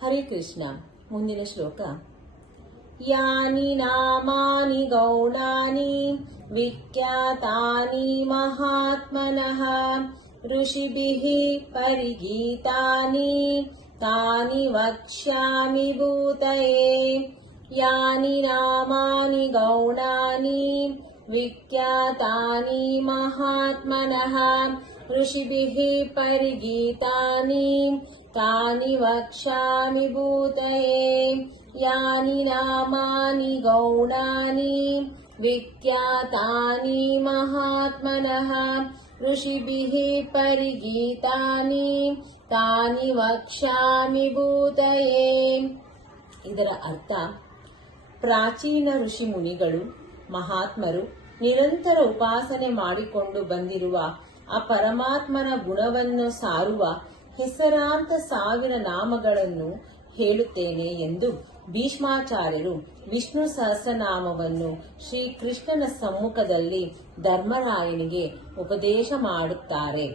ಹರೇ ಕೃಷ್ಣ. ಮುಂದಿನ ಶ್ಲೋಕ. ಯಾನಿ ನಾಮಾನಿ ಗೌಣಾನಿ ವಿಖ್ಯಾತಾನಿ ಮಹಾತ್ಮನಃ ಋಷಿಭಿಃ ಪರಿಗೀತಾನಿ ತಾನಿ ವಕ್ಷ್ಯಾಮಿ ಭೂತಯೇ. ಯಾನಿ ನಾಮಾನಿ ಗೌಣಾನಿ ವಿಖ್ಯಾತಾನಿ ಮಹಾತ್ಮನಃ ಋಷಿಭಿಃ ಪರಿಗೀತಾನಿ ತಾನಿ ವಕ್ಷ್ಯಾಮಿ ಭೂತಯೇ. ಯಾನಿ ನಾಮಾನಿ ಗೌಣಾನಿ ವಿಖ್ಯಾತಾನಿ ಮಹಾತ್ಮನಃ ಋಷಿಭಿಃ ಪರಿಗೀತಾನಿ ತಾನಿ ವಕ್ಷ್ಯಾಮಿ ಭೂತಯೇ. ಇದರ ಅರ್ಥ, ಪ್ರಾಚೀನ ಋಷಿ ಮುನಿಗಳು ಮಹಾತ್ಮರು ನಿರಂತರ ಉಪಾಸನೆ ಮಾಡಿಕೊಂಡು ಬಂದಿರುವ ಆ ಪರಮಾತ್ಮನ ಗುಣವನ್ನು ಸಾರುವ ಹೆಸರಾಂತ 1000 ನಾಮಗಳನ್ನು ಹೇಳುತ್ತೇನೆ ಎಂದು ಭೀಷ್ಮಾಚಾರ್ಯರು ವಿಷ್ಣು ಸಹಸ್ರನಾಮವನ್ನು ಶ್ರೀಕೃಷ್ಣನ ಸಮ್ಮುಖದಲ್ಲಿ ಧರ್ಮರಾಯನಿಗೆ ಉಪದೇಶ ಮಾಡುತ್ತಾರೆ.